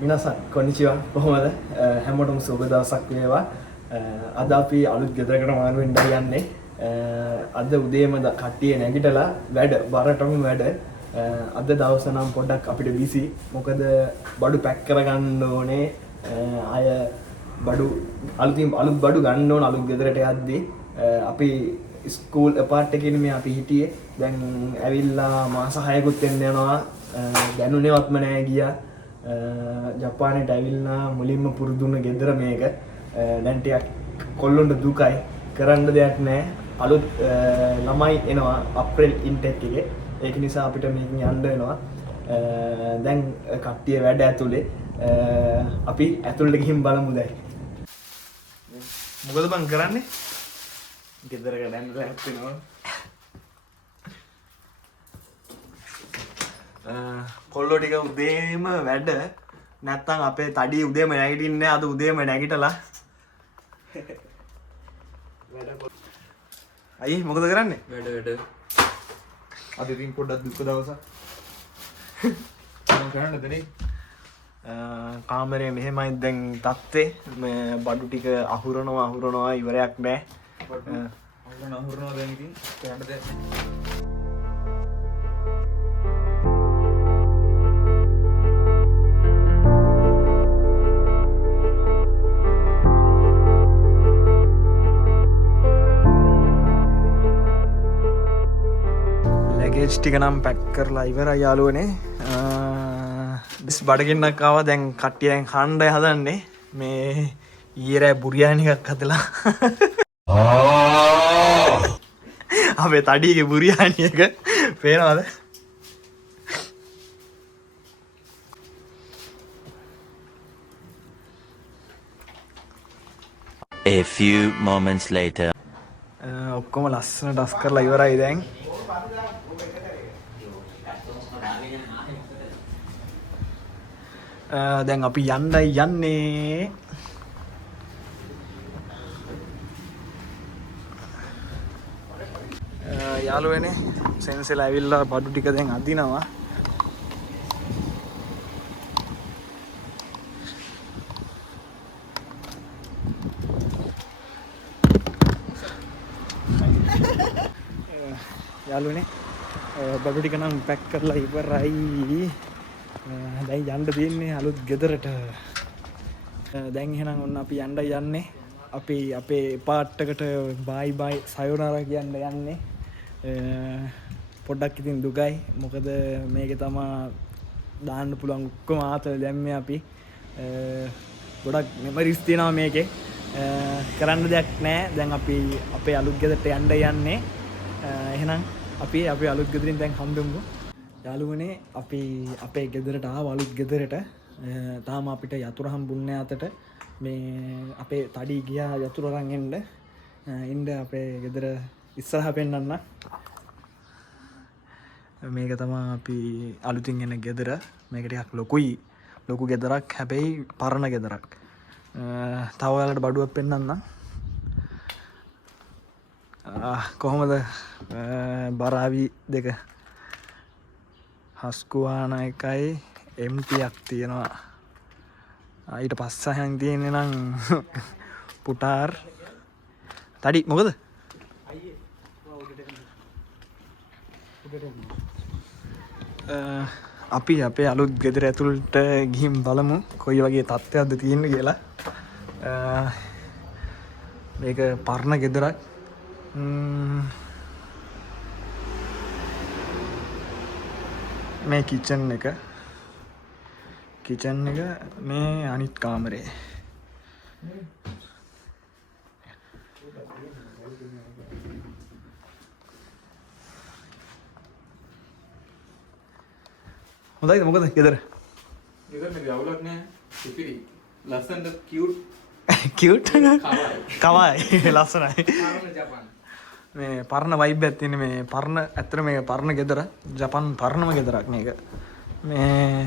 මිනසන් කොනිචිවා කොහොමද හැමෝටම සුබ දවසක් වේවා. අද අපි අලුත් ගෙදරකට මාරු වෙන්න යන්නේ. අද උදේම කට්ටිය නැගිටලා වැඩ බරටම වැඩ. අද දවස නම් පොඩ්ඩක් අපිට බිසි. මොකද බඩු පැක් කරගන්න ඕනේ. අය බඩු අලුත් බඩු ගන්න ඕන අලුත් ගෙදරට යද්දී. අපි ස්කූල් අපාර්ට් එකේ මේ අපි හිටියේ. දැන් ඇවිල්ලා මාස 6කුත් වෙන්න යනවා. දැනුනේවත්ම නැහැ ගියා. ජපානයට ඇවිල්ලා මුලින්ම පුරුදුන ගෙදර මේක. දැන් ටිකක් කොල්ලොන්ට දුකයි කරන්න දෙයක් නැහැ. අලුත් ළමයි එනවා අප්‍රේල් ඉන්ටෙක් එකේ. ඒක නිසා අපිට මේකෙන් යන්න වෙනවා. දැන් කට්ටිය වැඩ ඇතුලේ. අපි ඇතුළට ගිහින් බලමු දැන්. මොකද බං කරන්නේ? ගෙදරක දැන් රැස්වෙනවා. කොල්ලෝ ටික උදේම වැඩ. නැත්තම් අපේ තඩි උදේම නැගිටින්නේ අද උදේම නැගිටලා. අයියේ මොකද කරන්නේ? වැඩ. අද ඉතින් පොඩ්ඩක් දුක දවසක්. මම කරන්නද නේ? කාමරේ මෙහෙමයි දැන් තත්ත්වේ. මේ බඩු ටික අහුරනවා ඉවරයක් නැහැ. අහුරනවා දැන් ඉතින් කරන්නද? ලැගේජ් ටික නම් පැක් කරලා ඉවරයි යාළුවනේ. බඩගින්නක් ආවා. දැන් කට්ටිය දැන් කණ්ඩය හදන්නේ. මේ ඊයේ රෑ බුරියානි එකක් හදලා. අපේ තඩියගේ බුරියානි එක පේනවද? A few moments later. ඔක්කොම ලස්සනට ඩස් කරලා ඉවරයි දැන්. දැන් අපි යන්නයි යන්නේ. යාළුවනේ සෙන්සෙලා ඇවිල්ලා බඩු ටික දැන් අදිනවා. යාළුවනේ බඩු ටික නම් පැක් කරලා ඉවරයි. දැන් යන්න තියෙන්නේ අලුත් ගෙදරට. දැන් එහෙනම් ඔන්න අපි යන්නේ. අපි අපේ පාට් එකට බයි සයෝනාරා කියන්න යන්නේ. පොඩ්ඩක් ඉතින් දුකයි. මොකද මේකේ තමයි දාන්න පුළුවන් ඔක්කොම ආතල් දැම්මේ අපි. ගොඩක් මෙමරිස් තියෙනවා මේකේ. කරන්න දෙයක් නැහැ. දැන් අපි අපේ අලුත් ගෙදරට යන්නේ. එහෙනම් අපි අපේ අලුත් ගෙදරින් දැන් හම්බෙමු. යාළුවනේ අපි අපේ ගෙදරට ආව අලුත් ගෙදරට. තාම අපිට යතුරු හම්බුන්නේ අතට. මේ අපේ තඩි ගියා යතුරු අරන් එන්න. අපේ ගෙදර ඉස්සරහ පෙන්නන්න. මේක තමයි අපි අලුතින් එන ගෙදර. මේක ටිකක් ලොකු ගෙදරක්. හැබැයි පරණ ගෙදරක්. තව ඔයාලට බඩුවක් පෙන්නන්න. කොහොමද බරාවි දෙක හස්කුවාන එකයි එම්ටියක් තියෙනවා. ඊට පස්සෙන් තියෙන්නේ නම් පුටාර් තඩි මොකද? අපි අපේ අලුත් ගෙදර ඇතුළට ගිහින් බලමු කොයි වගේ තත්ත්වයක්ද තියෙන්නේ කියලා. මේක පරණ ගෙදරක්. මේ කිචන් එක මේ අනිත් කාමරේ. හොඳයිද මොකද ගෙදර? ගෙදර මේ අවුලක් නෑ. ඉතිරි ලස්සනට කියුට් කවයි ලස්සනයි. පරණ ජපාන. මේ පරණ වයිබ් එකක් තියෙන මේ පරණ ඇත්තට මේ පරණ ගෙදර ජපාන් පරණම ගෙදරක් මේක. මේ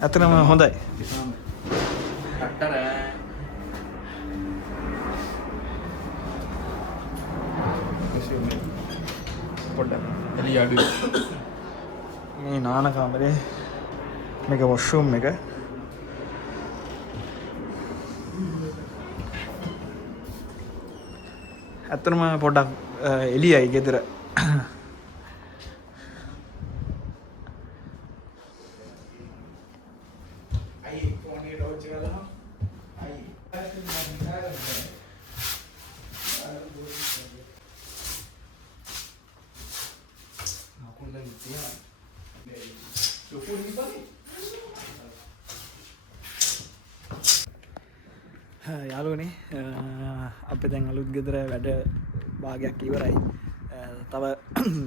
ඇත්තටම හොඳයි. කට්ටර පොඩ්ඩක් එළිය අඩුයි. මේ නාන කාමරේ මේක වොෂ්රූම් එක. ඇත්තටම පොඩ්ඩක් එළියයි ගෙදර. යාළුවනේ අපේ දැන් අලුත් ගෙදර වැඩ භාගයක් ඉවරයි. තව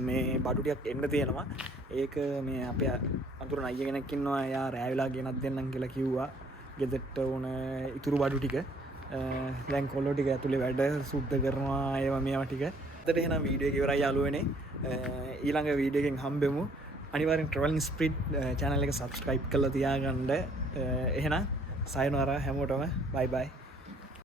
මේ බඩු ටිකක් එන්න තියෙනවා. ඒක මේ අපේ අඳුරන අයියා කෙනෙක් ඉන්නවා. එයා රෑ වෙලා ගෙනත් දෙන්නම් කියලා කිව්වා. ගෙදරට ඕන ඉතුරු බඩු ටික. දැන් කොල්ලෝ ටික ඇතුලේ වැඩ සුද්ධ කරනවා ඒවා මේවා ටික. අදට එහෙනම් වීඩියෝ එක ඉවරයි යාළුවනේ. ඊළඟ වීඩියෝ එකෙන් හම්බෙමු. අනිවාර්යෙන් Traveling Spirit channel එක subscribe කරලා තියාගන්න. එහෙනම් sayonara හැමෝටම bye bye.